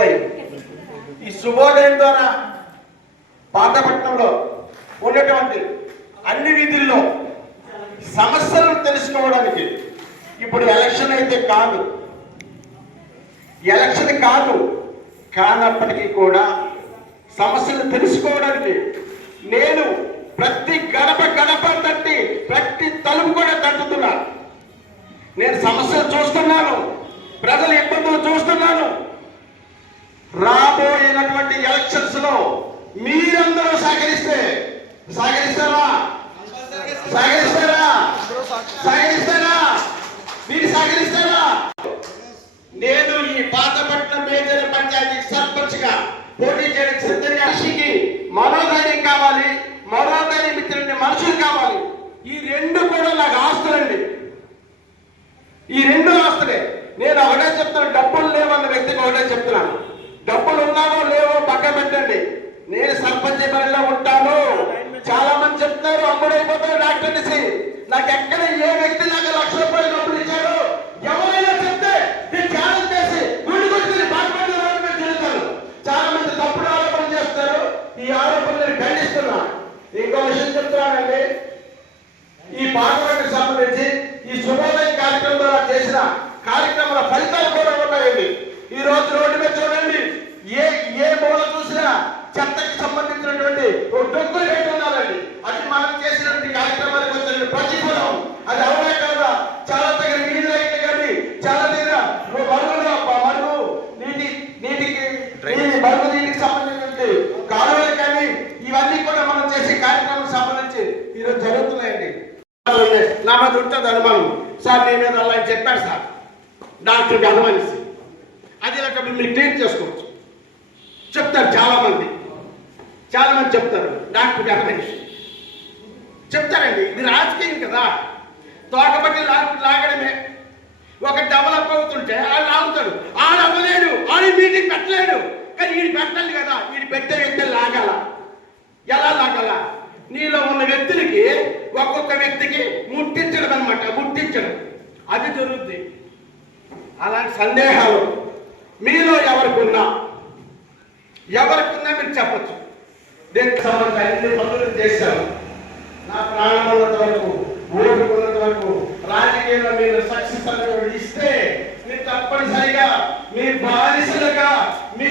శుభోదయం. ఈ శుభోదయం ద్వారా పాతపట్నంలో ఉన్నటువంటి అన్ని వీధుల్లో సమస్యలను తెలుసుకోవడానికి, ఇప్పుడు ఎలక్షన్ అయితే కాదు, ఎలక్షన్ కాదు కానప్పటికీ కూడా సమస్యలు తెలుసుకోవడానికి నేను ప్రతి గడప గడప తట్టి ప్రతి తలుపు కూడా తట్టుతున్నా. నేను సమస్యలు చూస్తున్నాను, ప్రజల ఇబ్బందులు చూస్తున్నాను. రాబోయేటువంటి ఎలక్షన్స్ లో మీరందరూ సహకరిస్తారా? మీరు సహకరిస్తారా? నేను ఈ పాతపట్నం మేజర్ పంచాయతీ సర్పంచ్ గా పోటీ చేయడానికి సిద్ధంగా. మనిషికి మనోధైర్యం కావాలి, మనోధైర్యం ఇచ్చిన మనుషులు కావాలి. ఈ రెండు కూడా నాకు ఆస్తులండి. ఈ రెండు ఆస్తులే. నేను ఒకటే చెప్తున్నాను, డబ్బులు లేవన్న వ్యక్తికి ఒకటే చెప్తున్నాను, డబ్బులు ఉన్నావో లేవో పక్కన పెట్టండి. నేను సర్పంచ్ పనిలో ఉంటాను. చాలా మంది చెప్తున్నారు అమ్ముడైపోతారు డాక్టర్ అనేసి. నాకు ఎక్కడ ఏ వ్యక్తి నాకు ₹1,00,000 డబ్బులు ఇచ్చాడు ఎవరైనా చెప్తే నేను ఛాలెంజ్ చేసి గుండు కొట్టుకుని బాధపడి చెల్లుతాను. చాలా మంది తప్పుడు ఆరోపణలు చేస్తారు. ఈ ఆరోపణలు నేను ఖండిస్తున్నా. ఇంకో విషయం చెప్తున్నానండి, ఈ పార్లమెంట్ సంబంధించి ఈ శుభోదయం కార్యక్రమం ద్వారా చేసిన కార్యక్రమాల ఫలితాలు కూడా ఉన్నాయండి. ఈ రోజు రోడ్డు మీద చూడండి, ఏ మూల చూసినా చెత్తకి సంబంధించినటువంటి డొక్కులు పెట్టి ఉన్నారండి. అది మనం చేసినటువంటి కార్యక్రమాలకు వచ్చిన ప్రతిఫలం. అది అవునా కాదా? చాలా దగ్గర నీళ్ళు లైట్లు కానీ, చాలా దగ్గర మరుగు నీటికి సంబంధించినటువంటి కాలువలు కానీ, ఇవన్నీ కూడా మనం చేసే కార్యక్రమం సంబంధించి ఈరోజు జరుగుతున్నాయండి. నా మీద ఉంటుంది అనుమానం, సార్ నీ మీద అలా చెప్పాడు సార్ డాక్టర్కి అనుమానిసి, అది ఇలా మీరు ట్రీట్ చేసుకోవచ్చు చెప్తారు. చాలా మంది చెప్తారు డాక్టర్కి అనుమానిసి చెప్తారండి. ఇది రాజకీయం కదా, తోకబట్టి లాగడమే. ఒక డెవలప్ అవుతుంటే ఆడు లాగుతాడు, ఆడు అవ్వలేడు, ఆడు మీటింగ్ పెట్టలేడు. కానీ వీడు పెట్టాలి కదా, వీడు పెట్టే వ్యక్తి లాగాల. ఎలా లాగాల? నీలో ఉన్న వ్యక్తులకి ఒక్కొక్క వ్యక్తికి ముట్టించడం అనమాట, ముట్టించడం. అది జరుగుద్ది. అలాంటి సందేహాలు మీలో ఎవరికున్నా మీరు చెప్పచ్చు. దీనికి సంబంధించి అన్ని పనులు చేశారు. నా ప్రాణం ఉన్నంత వరకు, ఓటు ఉన్నంత వరకు, రాజకీయంలో మీరు సక్సెస్ అనేది ఇస్తే మీరు తప్పనిసరిగా మీ బానిసలుగా, మీ